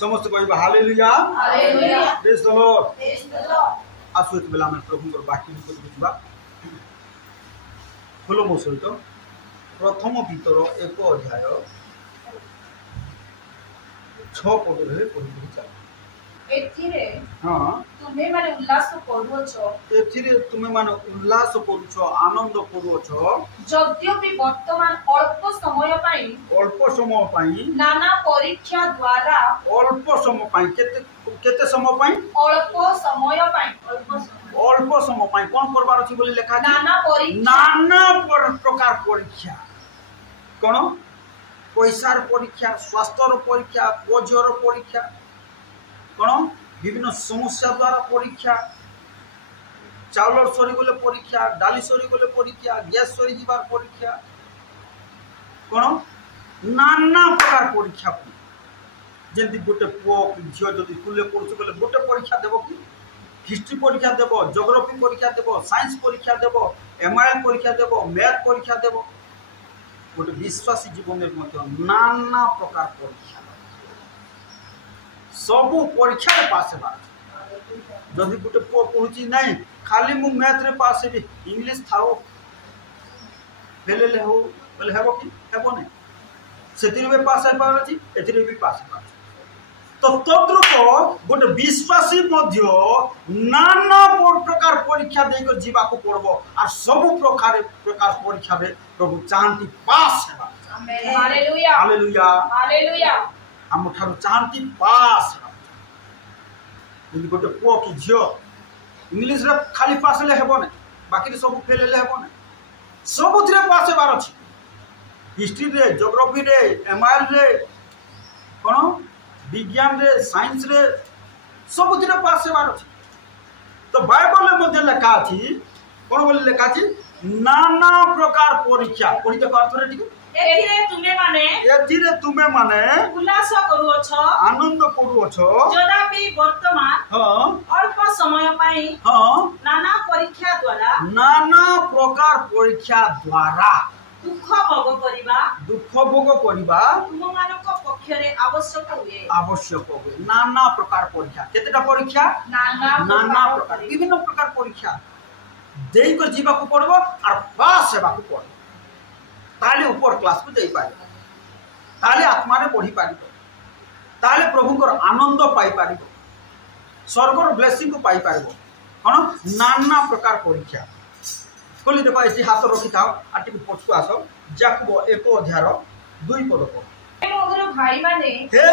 समस्त कहबा hallelujah hallelujah praise the Lord praise the Lord. आसु एत बेला हम प्रभु वाक्य को बुझबा खोलो मो सहित प्रथम पीतर 1 अध्याय 6 पद रे पढि चल एथिरे हां तुम्हे माने उल्लास करूछो एथिरे तुमे माने उल्लास करूछो आनंद करूछो यद्यपि वर्तमान अल्प समय पाई नाना परीक्षा द्वारा अल्प समय पाई केते समय पाई अल्प समय पाई कोन करबार अछि बोली लेखा नाना प्रकार परीक्षा कोन पैसार परीक्षा स्वास्थ्यर परीक्षा बोझर परीक्षा कोन विभिन्न समस्या द्वारा परीक्षा चाउलर सरी गले परीक्षा डाली सरी गले परीक्षा गैस सरी जीवार परीक्षा कोन नाना प्रकार परीक्षा जेंति गोटे पुओ झियो जदि स्कूल पढ़ुछ बोले गोटे परीक्षा देबो कि हिस्ट्री परीक्षा देबो ज्योग्राफी परीक्षा देबो साइंस परीक्षा देबो एमआईएल परीक्षा देबो मैथ परीक्षा देबो गोटे विश्वासी जीवन में मध्य नाना प्रकार परीक्षा सबु परीक्षा रे पास हेबा जदि गोटे पुओ पढ़ुची नहीं खाली मु मैथ रे पास हेबी इंग्लिश थाओ बेले हो बोले हेबो कि हेबो नहीं सेतिरे भी पास हेबा अछि एतिरे भी पास हेबा तो तद्रूप गोटे विश्वासी मध्य नाना प्रकार परीक्षा देकर जीवा को पड़बो और सब प्रकार परीक्षा रे प्रभु चाहती पास हेबा आमेन हालेलुया हालेलुया हालेलुया हम ठार चाहती पास यदि गोटे पुओ कि झियो इंग्लिश रे खाली पास ले हेबो ने बाकी सब फेल ले हेबो ने सबुथिरे पास हेबार अछि हिस्ट्री रे ज्योग्राफी रे एमआईएल रे कोन विज्ञान रे साइंस रे सबुथिरे पास हेबार अछि तो बाइबल में मध्ये लिखा अछि कोन बोली लिखा अछि नाना प्रकार परीक्षा पढ़ि देखो अर्थ रे ठीक एथिरे तुमे माने उल्लास करूछ आनंद करूछ यद्यपि वर्तमान हां अल्प समय पाई हां नाना नाना प्रकार परीक्षा द्वारा दुख भोग करिबा तुम मानक पक्ष रे आवश्यक हुए नाना प्रकार परीक्षा केतेटा परीक्षा नाना प्रकार विभिन्न प्रकार परीक्षा देई कर जीवा को पड़बो और पास हेबा को पड़बो ताले ऊपर क्लास को जाई पारिबो ताले आत्मा रे पढ़ी पारिबो ताले प्रभु को आनंद पाई पारिबो स्वर्गर ब्लेसिंग को पाई पारिबो कोन नाना प्रकार परीक्षा खोली देखो ऐसी हाथ रखी थाओ आटी को पछुआ आसो याकूब 1 अध्याय 2 पद को हे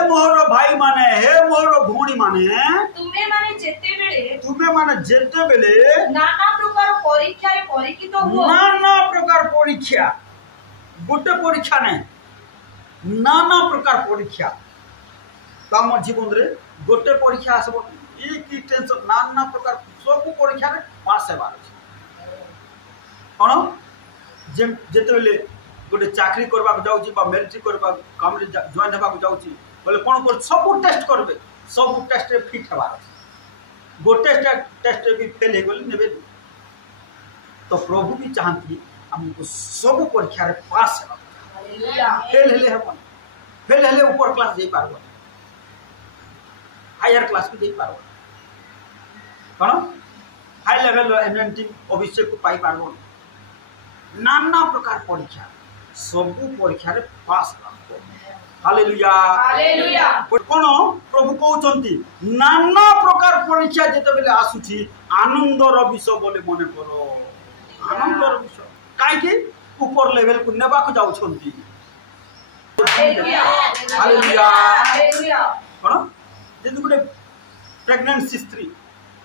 मोर भाई माने हे मोर भौणी माने तुमे माने जेते बेले नाना प्रकार परीक्षा रे परिचित हो नाना प्रकार परीक्षा गोटे परीक्षा नहीं नाना प्रकार परीक्षा तो आम जीवन रे गोटे परीक्षा आसब ई की टेंशन नाना प्रकार सब परीक्षा रे पास हेबार अछि कोन जेते बेले गोटे चाकरी करबा जाउची बा मिलिट्री करबा काम रे जॉइन हेबा जाउची बोले कोन कर सब टेस्ट करबे सब टेस्ट रे फिट हेबार अछि गोटे टेस्ट रे भी फेल हे गेल नेबे तो प्रभु भी चाहती हमको सब परीक्षा रे पास हेबा हालेलुया फेल हेले ऊपर क्लास जाई पारबो हायर क्लास को जाई पारबो कोन हाई लेवल एमएनटी अभिषेक को पाई पारबो नाना प्रकार परीक्षा सब परीक्षा रे पास हालेलुया हालेलुया कोन प्रभु कहउचंती नाना प्रकार परीक्षा जेते बेले आसुची आनंदर विषय बोले मने करो आनंदर विषय काई के ऊपर लेवल को नेबा को जाउ छंती हालेलुया हालेलुया कोन जेतु गुटे प्रेग्नेंसी स्त्री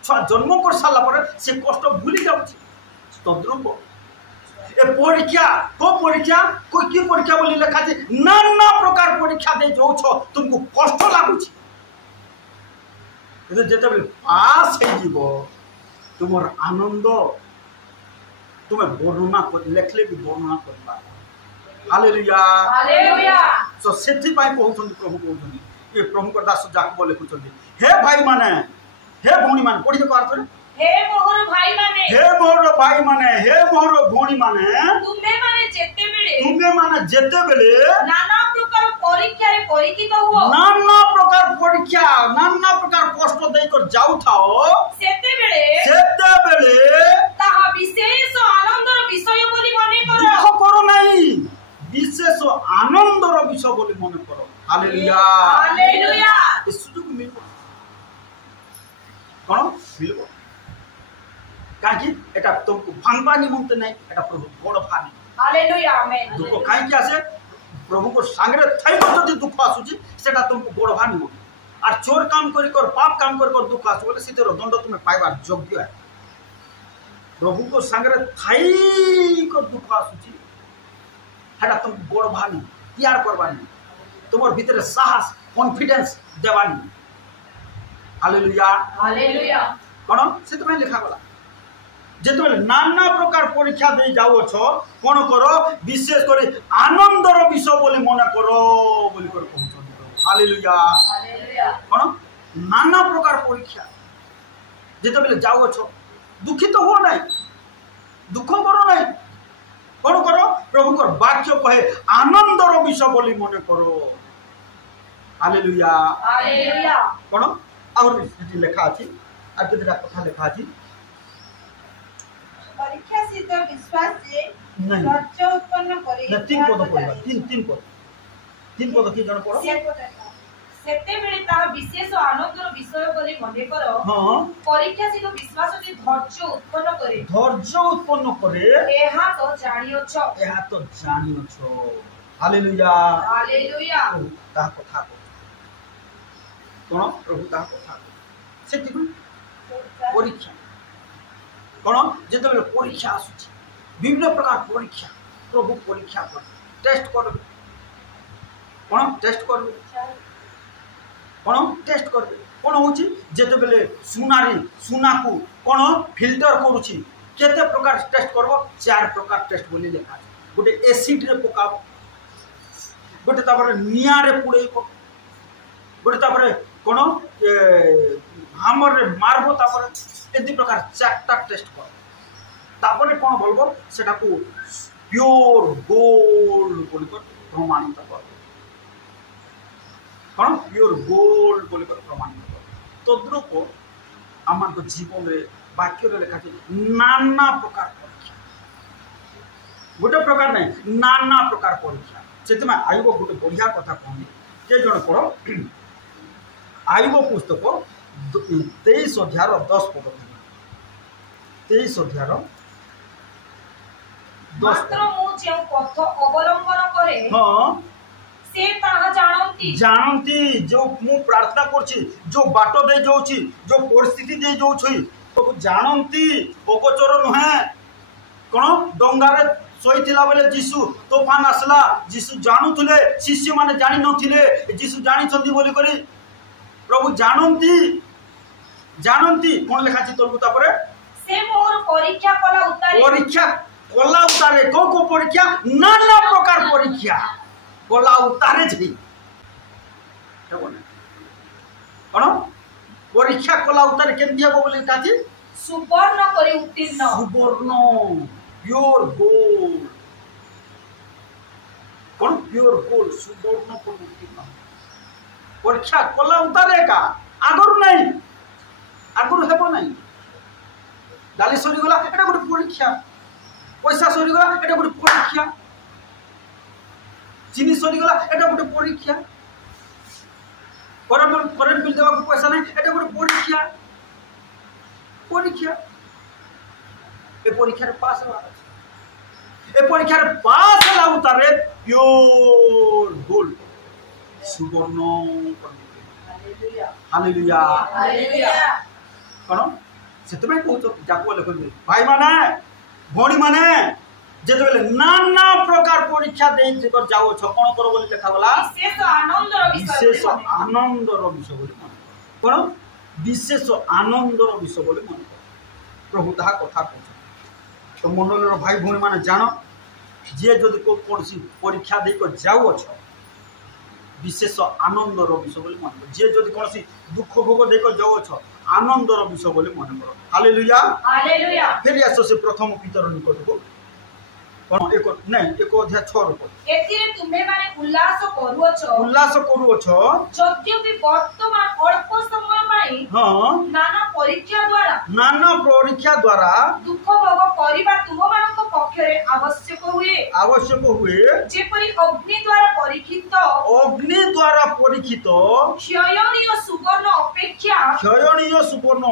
छुआ जन्म कर साला पर से कष्ट भूली जाउची तद्रूप ए परीक्षा को की परीक्षा बोली लिखा छै नाना प्रकार परीक्षा दे जो छ तुमको कष्ट लागुची जेते बेले पास हे जीवो तुमर आनंद तुम्हें वर्णना कर लेखले भी वर्णना करबा हालेलुया हालेलुया सो सेथि पाई कहउछन प्रभु कहउछन ये प्रभु को दास याकूब लिखुछन हे भाई माने हे भौणी माने पढ़ि देखो अर्थ हे मोर भाई माने हे मोर भौणी माने तुमे माने जेते बेले नाना प्रकार परीक्षा रे परिचित हो नाना प्रकार परीक्षा ଯାଉଥାଅ ସେତେବେଳେ ତାହା ବିଶେଷ ଆନନ୍ଦର ବିଷୟ ବୋଲି ମନେ କର। ଦୁଃଖ କର ନାହିଁ, ବିଶେଷ ଆନନ୍ଦର ବିଷୟ ବୋଲି ମନେ କର। Hallelujah hallelujah. ଏ ସୁଯୋଗ ମିଳିବ କଣ ମିଳିବ କାହିଁକି এটা তোমাকে ভাঙবা নিমন্তে নাই, এটা প্রভু বড় ফানি। Hallelujah amen. দুঃখ কাহিଁକି আসে প্রভুকে সাংরে থাইব যদি দুঃখ আসুছি সেটা তোমাকে বড় ভানি মনে। আর চোর কাম করি কর পাপ কাম করি কর দুঃখ আসু বলে সেটার দণ্ড তুমি পাইবার যোগ্য। প্রভুকে সাংরে থাই কর দুঃখ আসুছি সেটা তোমাকে বড় ভানি তিয়ার করবানি, তোমার ভিতরে সাহস কনফিডেন্স দেবানি। Hallelujah hallelujah. কোন সেটা লেখা গলা যেতবে নানা প্রকার পরীক্ষা দিয়ে যাওছ কোন কর বিশেষ করে আনন্দর বিষয় বলে মনে করো বলি করে কହୁଛନ୍ତି। Hallelujah hallelujah. কোন নানা প্রকার পরীক্ষা যেতবে যাওছ দুঃখিত হো নাই, দুঃখ করো নাই, কোন করো প্রভুর বাক্য কহে আনন্দর বিষয় বলি মনে করো। Hallelujah hallelujah. কোন আহুরি সেটি লেখা আছে আর যেটা কথা লেখা আছে परीक्षा सिद्ध विश्वास से नहीं। धैर्य उत्पन्न करे। ना तीन पद पढ़ा, तीन पद की जण पढ़ो। ସେତେବେଳେ ତାହା ବିଶେଷ ଆନନ୍ଦର ବିଷୟ ବୋଲି ମନେ କର। हां ପରୀକ୍ଷା ସିଦ୍ଧ ବିଶ୍ୱାସ ଯେ ଧୈର୍ଯ୍ୟ ଉତ୍ପନ୍ନ କରେ। धैर्य उत्पन्न करे ଏହା ତ ଜାଣିଅଛ। ଏହା ତ ଜାଣିଅଛ। Hallelujah hallelujah. प्रभु ता कथा कोन प्रभु ता कथा सेति परीक्षा कोन जेतबेले परीक्षा आसुची विभिन्न प्रकार परीक्षा प्रभु परीक्षा कर टेस्ट कर कोन टेस्ट कर कोन टेस्ट कर कोन होची जेतबेले सुना को कोन फिल्टर करूची केते प्रकार टेस्ट करबो 4 प्रकार टेस्ट बोली लेखा गोटे एसिड रे पकाबो, गोटे तापर निया रे पुड़ेइबो, गोटे तापर कोन हामर रे मारबो, तापर एति प्रकार 4टा टेस्ट कर तापर कोन बोलबो सेटा को प्योर गोल्ड बोली कर प्रमाणित कर कोन प्योर गोल्ड बोली कर प्रमाणित कर। तद्रूप आमार को जीवन रे वाक्य रे लेखा छै नाना प्रकार परीक्षा, गोटे प्रकार नहीं नाना प्रकार परीक्षा। सेतमे आयुब गोटे बढ़िया कथा कहनी जे जण पढ़ो आयुब पुस्तक 23 अध्याय 10 पद 23 अध्याय 10 ମାତ୍ର ମୁଁ ଯେଉଁ ପଥ ଅବଲମ୍ବନ କରେ हाँ ସେ ତାହା जानती जो मु प्रार्थना करछि जो बाट दे जाउछि जो परिस्थिति दे जाउछि तो जानती ओगोचर नुहे कोन डंगारे सोईथिला बेले जीसु तूफान आसला जीसु जानुथिले शिष्य माने जानि नथिले जीसु जानि छथि बोली करी प्रभु जानती कोन लेखा छि तोर तापरे ସେ ମୋର ପରୀକ୍ଷା କଲା ଉତାରେ को परीक्षा नाना प्रकार परीक्षा कला उतारे छी कोन परीक्षा कला उतारे केमति हबो बोली काची सुवर्ण करी उत्तीर्ण सुवर्ण प्योर गोल्ड कोन प्योर गोल्ड सुवर्ण करी उत्तीर्ण परीक्षा कला उतारे का आगरु नहीं हेबो नहीं डाली सरी गला एटा गोटे परीक्षा पैसा सरी गला एटा गोटे परीक्षा चीनी सरी गला एटा गोटे परीक्षा करंट बिल देवा पैसा नहीं एटा गोटे परीक्षा ए परीक्षा रे पास होला ए परीक्षा रे पास होला उतारे प्योर गोल्ड सुवर्ण हालेलुया हालेलुया कोन सेतबे कहत जाको लेखन भाई माने भणी माने जेतबेले नाना प्रकार परीक्षा दे कर जाओ छ कोन करो बोली लेखा गला विशेष आनंदर विषय बोली मन कोन विशेष आनंदर विषय बोली मन प्रभु ताहा कथा कहछ तो मंडलर भाई भणी माने जानो जे जदि को कोनसी परीक्षा दे कर जाओ छ विशेष आनंदर विषय बोली मन जे जदि कोनसी दुख भोग दे कर जाओ छ आनंदर विषय बोली मन करो। Hallelujah hallelujah. फिर आसो से प्रथम पितर निकट को कोन एक नहीं एक अध्याय 6 रुपए एतिरे तुमे माने उल्लास करूछ यद्यपि वर्तमान अल्प समय पाई हाँ नाना परीक्षा द्वारा दुख भोग करिबा तुम मानक पक्षरे आवश्यक हुए जेपरि अग्नि द्वारा परीक्षित क्षयणीय सुवर्ण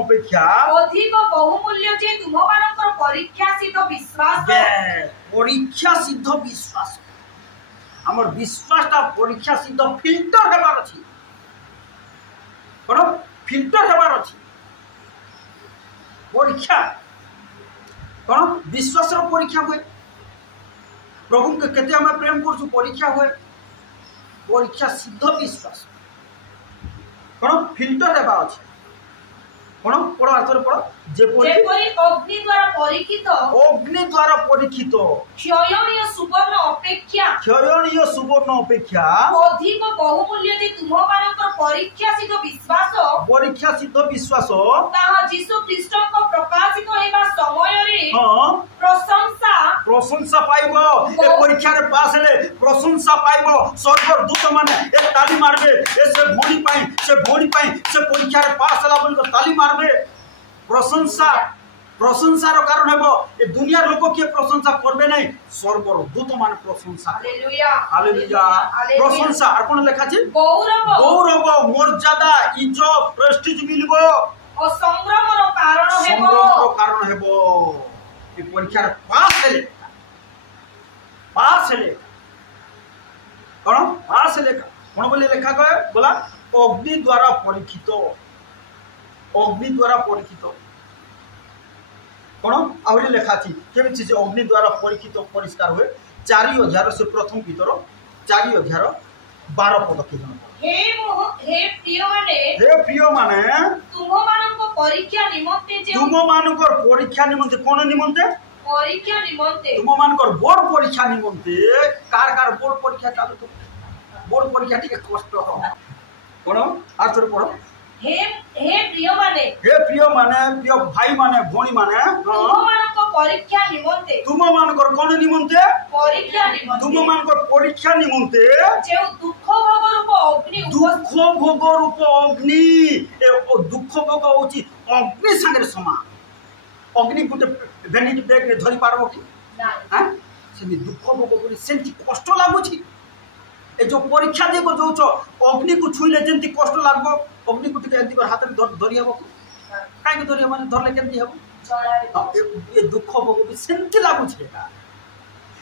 अपेक्षा अधिक बहुमूल्य जे तुम मानक परीक्षा सिद्ध विश्वास हमर विश्वासटा परीक्षा सिद्ध फिल्टर हेबार अछि कोन फिल्टर हेबार अछि परीक्षा कोन विश्वास रो परीक्षा होय प्रभु के केते हम प्रेम करछु परीक्षा होय परीक्षा सिद्ध विश्वास कोन फिल्टर हेबार अछि कोन पढ़ो आथरे पढ़ो जेपरि अग्नि द्वारा परीक्षित क्षयणीय सुवर्ण अपेक्षा अधिक बहुमूल्य जे तुम मानक परीक्षा सिद्ध विश्वास ताहा यीशु ख्रीष्ट को प्रकाशित हेबा समय रे प्रशंसा पाइबो ए परीक्षा रे पास हेले प्रशंसा पाइबो स्वर्ग दूत माने ए ताली मारबे ए से भोणी पाई से परीक्षा रे पास होला बोली ताली मारबे प्रशंसा रो कारण हेबो ए दुनिया लोक के प्रशंसा करबे नै स्वर्ग दूत मान प्रशंसा हालेलुया प्रशंसा और कोन लेखा छै गौरव मर्यादा इज्जत प्रेस्टीज मिलबो और संग्राम रो कारण हेबो ए परीक्षा रे पास हेले कोन बोले लेखा गए बोला अग्नि द्वारा परीक्षित कोन आउरी लेखा छी केमि छी अग्नि द्वारा परीक्षित परिष्कार हुए 4 अध्याय से प्रथम भीतर 4 अध्याय 12 पद के जन हे प्रिय माने तुम मानक परीक्षा निमंते कोन निमंते तुम मानकर बोर्ड परीक्षा निमंते कार बोर्ड परीक्षा चालू तो बोर्ड परीक्षा ठीक कष्ट हो कोन आथर पढ़ो हे प्रिय माने प्रिय भाई माने भोणी माने तुम मानक परीक्षा निमंते तुम मानकर परीक्षा निमंते जे दुख भोग रूप अग्नि ए दुख भोग होची अग्नि संगे समान अग्नि गुटे वेनिटी बैग रे धरि पारबो कि हां से दुख भोग करी सेंती कष्ट लागुची ए जो परीक्षा दे को जो अग्नि को छुइले जेंती कष्ट लागबो अग्नि को टिके एंती हाथ में धरि हबो काई के धरि माने धरले केंती हबो ये दुख भोग भी सेंती लागु छेका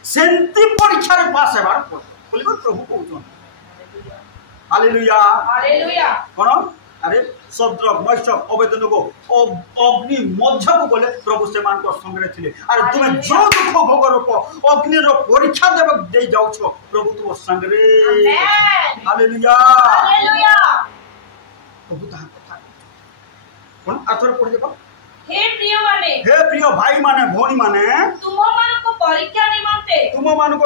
सेंती परीक्षा रे पास हेबार बोलिबो प्रभु कहउछन हालेलुया कोन अरे सद्रक मैशक अबेदनगो अग्नि मध्य को बोले प्रभु से मान को संगे थिले अरे तुमे जो दुख भोग रूप अग्नि रो परीक्षा देब दे जाउ छो प्रभु तुम संगे रे हालेलुया प्रभु ता कथा कोन आथर पढ़ देखो हे प्रिय भाई माने भोणी माने तुम मानक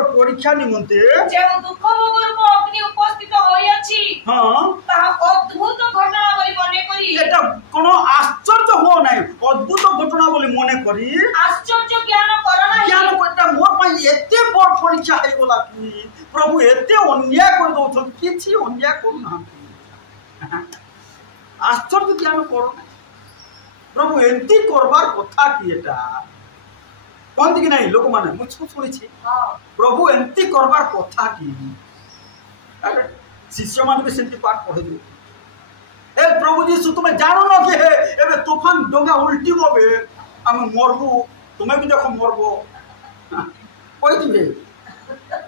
परीक्षा निमंते जे दुख भोग रूप अग्नि उपस्थित होई अछि हां ता अद्भुत घटना बोली मने करी एटा कोनो आश्चर्य हो नै अद्भुत घटना बोली मने करी आश्चर्य ज्ञान करना ज्ञान कोटा मोर पई एते बड़ परीक्षा हे बोला कि प्रभु एते अन्याय कर दो छ किछि अन्याय करू ना आश्चर्य ज्ञान करू प्रभु एंती करबार कथा कि एटा कोनती कि नहीं लोक माने मुझ सुनी छी प्रभु एंती करबार कथा कि अरे शिष्य मान भी सेंती पाठ पढ़े दे ए प्रभु जी तुम जानो न कि हे एबे तूफान डोंगा उल्टी होबे हम मरबू तुमे भी देखो मरबो कहि दिबे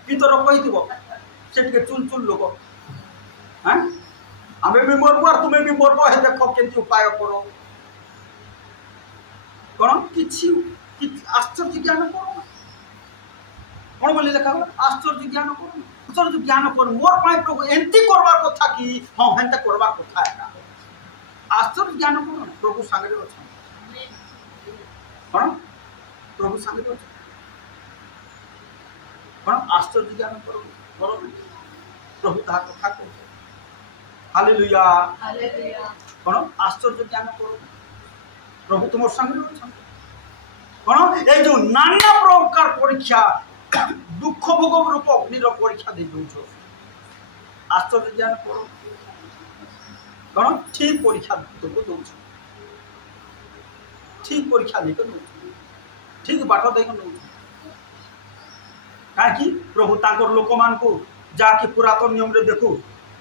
भीतर कहि दिबो सेटके चुन लोक हां हमें भी मरबो और तुमे भी मरबो हे देखो केंती उपाय करो कोन किछि आश्चर्य ज्ञान करो कोन बोले देखा आश्चर्य ज्ञान करो मोर पाई प्रभु एंती करबार कथा कि हां हेंता करबार कथा है आश्चर्य ज्ञान करो प्रभु संगे अछि कोन प्रभु संगे अछि कोन आश्चर्य ज्ञान करो प्रभु ता कथा को हालेलुया कोन आश्चर्य ज्ञान करो प्रभु तुम संगे अछि कोन ए जो नाना प्रकार परीक्षा दुख भोग रूप अग्नि परीक्षा दे दो आश्चर्य ज्ञान करो कौन ठीक परीक्षा तुमको दौर ठीक परीक्षा देकर नौ ठीक बाट देकर नौ कहीं प्रभु तांकर लोक मान को जाकि पुरातन नियम रे देखू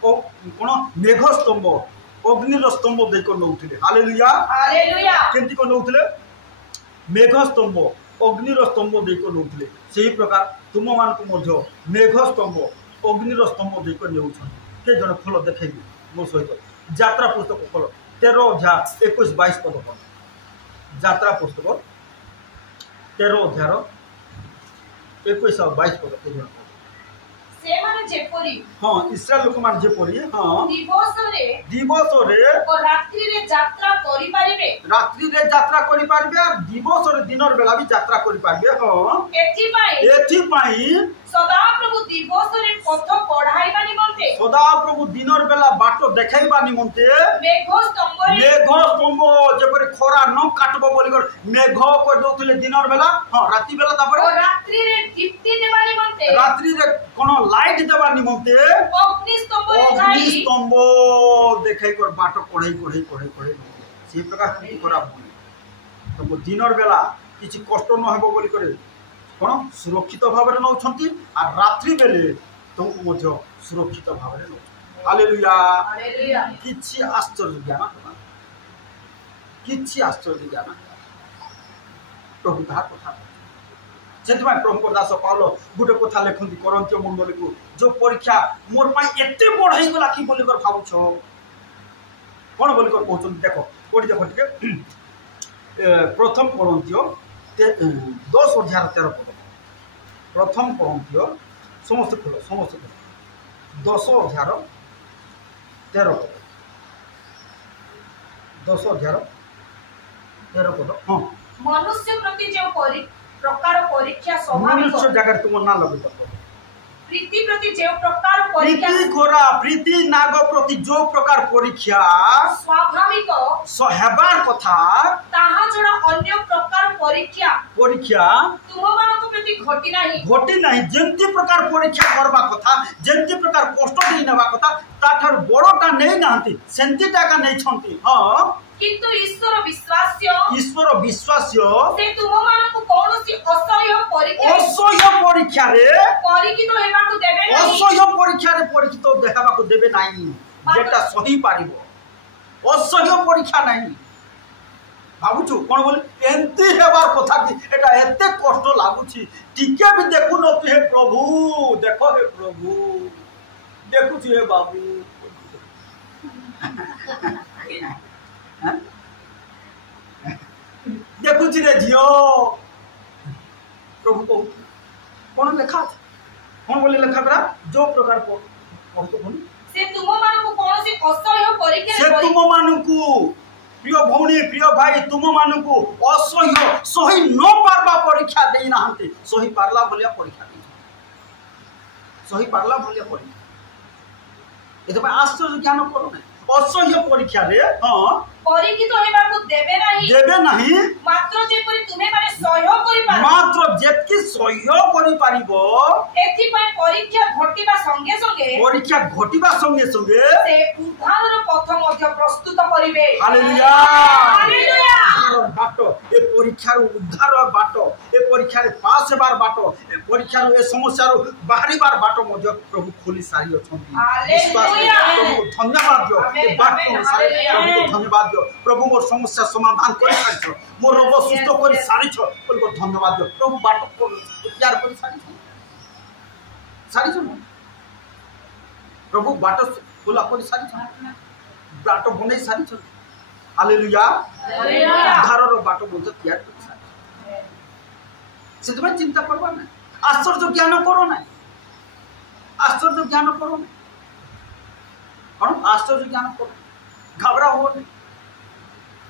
कौन मेघ स्तंभ अग्निर स्तंभ देकर नौले हालेलुया हालेलुया केमती को नौले मेघ स्तंभ अग्निर स्तंभ देकर नौले से प्रकार तुम मान को मेघ स्तंभ अग्निर स्तंभ देकर नौ के जन फल देखेबी मो सहित यात्रा पुस्तक फल 13:21-22 पद पढ़ यात्रा पुस्तक 13:21-22 पद के जन से माने जेपरी हाँ इस्राएल लोक मान जेपरी हाँ दिवस रे और रात्रि रे यात्रा करि पारिबे रात्रि रे यात्रा करि पारिबे और दिवस रे दिनर बेला भी यात्रा करि पारिबे हाँ एथि पाई सदा प्रभु दिवस रे पथ पढ़ाइबा निमंते सदा प्रभु दिनर बेला बाट देखाइबा निमंते मेघ स्तंभ जेपरि खरा न काटबो बोली कर मेघ कर दोथले दिनर बेला हाँ रात्रि बेला तापर और रात्रि रे दीप्ति देबा निमंते रात्रि रे कोन लाइट देबा निमंते अग्नि स्तंभ देखाइ कर बाट पढ़ाई से प्रकार की करा तो दिनर बेला किछि कष्ट न हेबो बोली करे कौन सुरक्षित भाव में नौछंती और रात्रि बेले तुमको मध्य सुरक्षित भाव में नौ हालेलुया हालेलुया किछि आश्चर्य ज्ञान किछि आश्चर्य ज्ञान प्रभु ताहा कथा से प्रभु दास पाउल गोटे कथा लिखती करंत्य मंडली को जो परीक्षा मोर पाई एते बड़ हो गला कि बोली कर भावुछ कौन बोली कर कहउछन देखो कोडी देखो टिके प्रथम करंत्य 10:13 पद प्रथम करंत्य समस्त खोल 10:13 पद 10:13 पद हाँ मनुष्य प्रति जो प्रकार परीक्षा स्वाभाविक मनुष्य जगह तुम ना लगे तो प्रीति प्रति जो प्रकार परीक्षा प्रीति नाग प्रति जो प्रकार परीक्षा स्वाभाविक हेबार कथा ताहा छड़ा अन्य प्रकार परीक्षा तुम मानक प्रति घटी नाही जेंती प्रकार परीक्षा करबा कथा जेंती प्रकार कष्ट देई नेबा कथा ताठार बड़टा नै नांती सेंती टाका नै छंती हां किंतु ईश्वर विश्वास्य से तुम मानक कोनोसी असह्य परीक्षा रे परीक्षित हेबा को देबे नाही असह्य परीक्षा रे परीक्षित देखाबा को देबे नाही जेटा सही पारिबो असह्य परीक्षा नाही भाबुछु कोन बोले एंती हेबार कथा कि एटा एते कष्ट लागुछि टिके भी देखु न हे प्रभु देखो हे प्रभु देखुछि हे बाबू देखुछि रे झियो प्रभु को कौन लेखा कौन बोले लेखा करा जो प्रकार पढ़ तो भूमि से तुम मानकु कोनोसी असह्य परीक्षा से तुम मानकु प्रिय भौणी प्रिय भाई तुम मानकु असह्य सही न पारबा परीक्षा देई नाहंती सही पारला बोलिया परीक्षा देई सही पारला बोलिया परीक्षा एते आश्चर्य ज्ञान करो ना असह्य परीक्षा रे हां परीक्षित हेबा को देबे नाही मात्र जेपरि तुमे माने सहयोग करि पार मात्र जेतकी सहयोग करि पारिबो एथि पय परीक्षा घटिबा संगे संगे से उद्धारर पथ मध्य प्रस्तुत करिवे हालेलुया हालेलुया बाट ए परीक्षार उद्धार बाट ए परीक्षार पास हेबार बाट ए परीक्षार ए समस्यार बाहरिबार बाट मध्य प्रभु खोली सारी अछंती हालेलुया प्रभु धन्यवाद दियो बाट अनुसार प्रभु धन्यवाद प्रभु मोर समस्या समाधान कर सारिछ मोर रोग सुस्थ कर सारिछ बोल धन्यवाद दियो प्रभु बाट तैयार कर सारिछ प्रभु बाट खुला कर सारिछ बाट बनै सारिछ हालेलुया हालेलुया उद्धारर बाट बोल तैयार कर सारिछ सेतबे चिंता करबा ना आश्चर्य ज्ञान करो ना आश्चर्य ज्ञान करो ना कौन आश्चर्य ज्ञान करो घबरा हो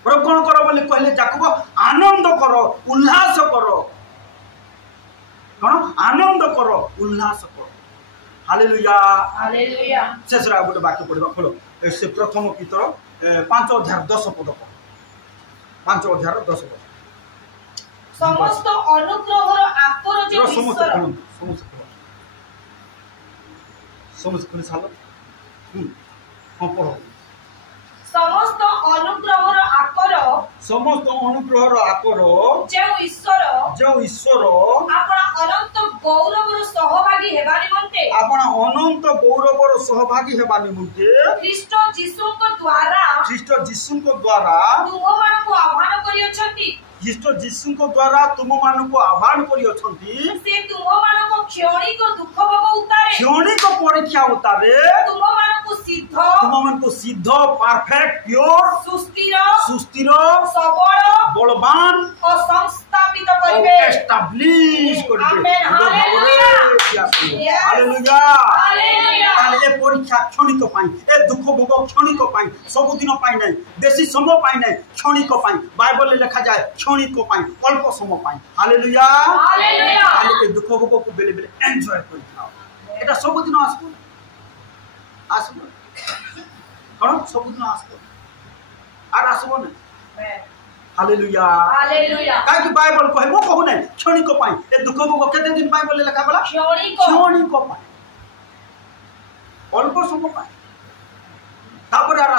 प्रभु कौन करो बोले कहले जाकब आनंद करो उल्लास करो कौन आनंद करो उल्लास करो हालेलुया हालेलुया शेषरा गोटे वाक्य पढ़ा खोलो से प्रथम पितर 5:10 पद 5:10 पद समस्त अनुग्रहर आकर जे ईश्वर समस्त खुली सालो हाँ पढ़ो समस्त अनुग्रहर आकर जो ईश्वर आपण अनंत गौरवर सहभागी हेबा निमंते ख्रीष्ट जीशु द्वारा तुम मानकु आह्वान करियछंती ख्रीष्ट जीशु द्वारा तुम मानकु आह्वान करियछंती से तुम मानकु क्षणिक दुख भोग उतारे क्षणिक परीक्षा उतारे तुम मानकु सिद्ध परफेक्ट प्योर सुस्थिर सबल बलवान और संस्थापित करिवे एस्टैब्लिश करिवे आमेन हालेलुया हालेलुया ताले ए परीक्षा क्षणिक पाई ए दुख भोग क्षणिक पाई सब दिन पाई नै बेसी समय पाई नै क्षणिक पाई बाइबल में लिखा जाए क्षणिक पाई अल्प समय पाई हालेलुया ताले ए दुख भोग को बेले बेले एन्जॉय करि थाओ एटा सब दिन आसबो कोन सब दिन आसबो आर आसबो नै हालेलुया काहे कि बाइबल कहे मो कहू नै क्षणिक पाई ए दुख भोग केते दिन बाइबल में लिखा गला क्षणिक पाई अल्प समय पाई तापर आर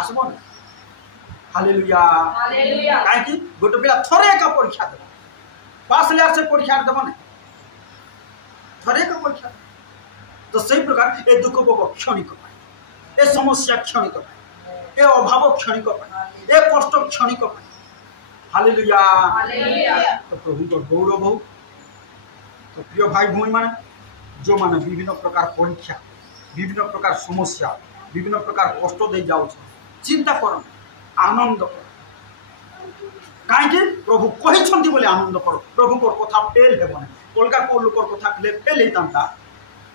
आसबो नै हालेलुया काहे कि गोटे पिला थरे का परीक्षा देबो पास ले से परीक्षा देबो नै थरे का परीक्षा तो सही प्रकार ए दुख भोग क्षणिक पाई ए समस्या क्षणिक पाई ए अभाव क्षणिक पाई ए कष्ट क्षणिक पाई हालेलुया तो प्रभु को गौरव हो तो प्रिय भाई भौणी माने जो माने विभिन्न प्रकार परीक्षा विभिन्न प्रकार समस्या विभिन्न प्रकार कष्ट दे जाउ चिंता कर आनंद कर कहीं प्रभु कही बोले आनंद कर प्रभु को कथा फेल हे मन अलगा को लोकर कथा फेल होता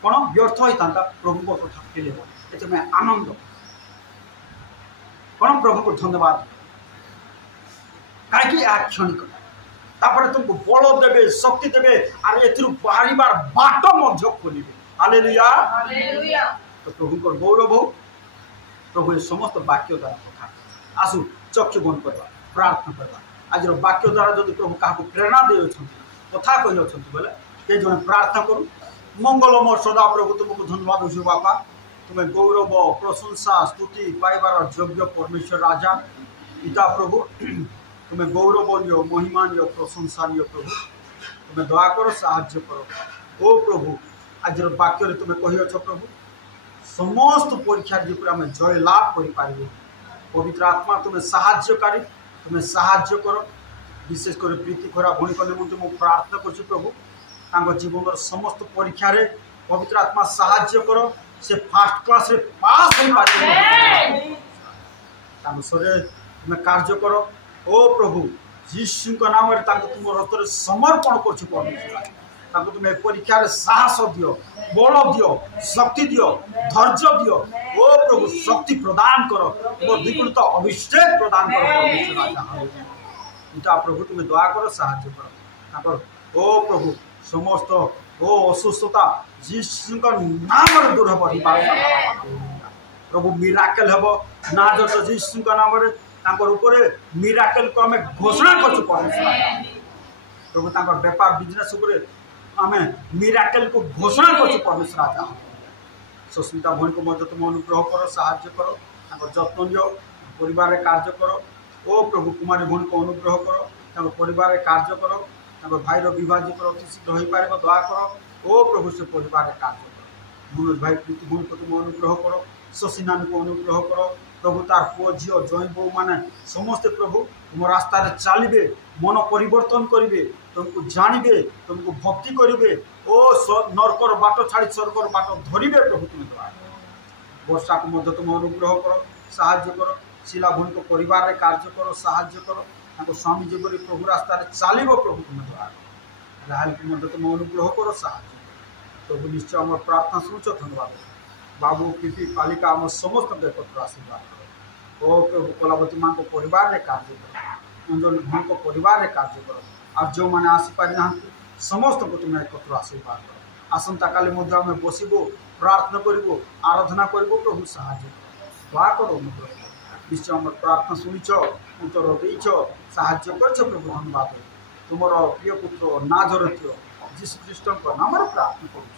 कौन व्यर्थ होता प्रभु को कथा फेल हे ये आनंद कौन प्रभु को धन्यवाद कहीं क्षणिक तुमको बल देवे शक्ति देवे और ए बाहर बाट खोलिए हालेलुया तो प्रभु को गौरव हो प्रभु समस्त वाक्य द्वारा कथा आसु चक्षु बंद करवा प्रार्थना करवा आज वाक्य द्वारा जो प्रभु क्या प्रेरणा दे कथा कही बोले ये जन प्रार्थना करूँ मंगलमय सदा प्रभु तुमको धन्यवाद हो बापा तुम्हें गौरव प्रशंसा स्तुति पाइबार योग्य परमेश्वर राजा पिता प्रभु तुम्हें गौरव नियो महिमा नियो प्रशंसा नियो प्रभु तुम्हें दया करो साहाय्य करो ओ प्रभु आज वाक्य तुम्हें कही प्रभु समस्त परीक्षा जेपरी आम जय लाभ कर पवित्र आत्मा तुम्हें साहाय्यकारी तुम्हें साहाय्य कर विशेष कर प्रीति खरा भूणी को निमंते मु प्रार्थना कर प्रभु जीवन समस्त परीक्षा रे पवित्र आत्मा साहाय्य कर से फास्ट क्लास रे पास हो पारे तुम्हें कार्य कर ओ प्रभु यीशु नाम रे तुम रस्ते समर्पण कर तुम्हें परीक्षा साहस दियो बल दियो शक्ति दियो धैर्य दियो ओ प्रभु शक्ति प्रदान करो द्विगुणित अभिषेक प्रदान करो पिता प्रभु तुम्हें दया करो साहाय्य करो ओ प्रभु समस्त ओ असुस्थता यीशु नाम दूर हम प्रभु मिराकल हम ना जो यीशु नाम ऊपर मिराकल को आम घोषणा कर प्रभु व्यापार बिजनेस आम मिराकल को घोषणा कर परमेश्वर राजा सुस्मिता भौणी को मध्य तुम अनुग्रह करो साहाय्य करो जत्न लियो परिवार कार्य करो ओ प्रभु कुमारी भौणी को अनुग्रह करो परिवार कार्य करो भाईर बहुत अति शीघ्र हो पार दया करो ओ प्रभु से परिवार कार्य करो मनोज भाई प्रीति भौणी को तुम अनुग्रह करो शशि नानी को अनुग्रह करो प्रभु तार पुओ झील जई बो मैंने समस्ते प्रभु तुम रास्ता चलिए मन परिवर्तन करेंगे तुमको जानवे तुमको भक्ति करेंगे ओ नरकर बाट छाड़ी स्वर्गर बाट धरवे प्रभु तुम वर्षा को मध्य तुम अनुग्रह करो साहाय्य करो शिला भूमि को परिवार रे कार्य करो साहाय्य करो स्वामी जीवन प्रभु रास्ता चलो प्रभु तुम राहल को मध्य तुम अनुग्रह करो साहाय्य प्रभु निश्चय आम प्रार्थना शुणुच धन्यवाद बाबू प्रीति पालिका आम समस्त एकत्र आशीर्वाद करो ओ प्रभु कलावती माँ को परिवार रे कार्य करो अंजलि भौणी को परिवार रे कार्य करो और जो मैंने आसीपारी ना समस्त को तुम एकत्र आशीर्वाद करो आसंता काली मध्य आम बसबू प्रार्थना करूँ आराधना करूँ प्रभु साहाय्य दया करो निश्चय आम प्रार्थना शुणिच उत्तर देच साहाय्य कर प्रभु धन्यवाद तुम प्रिय पुत्र नाजर यीशु ख्रीष्ट नाम प्रार्थना करूँ।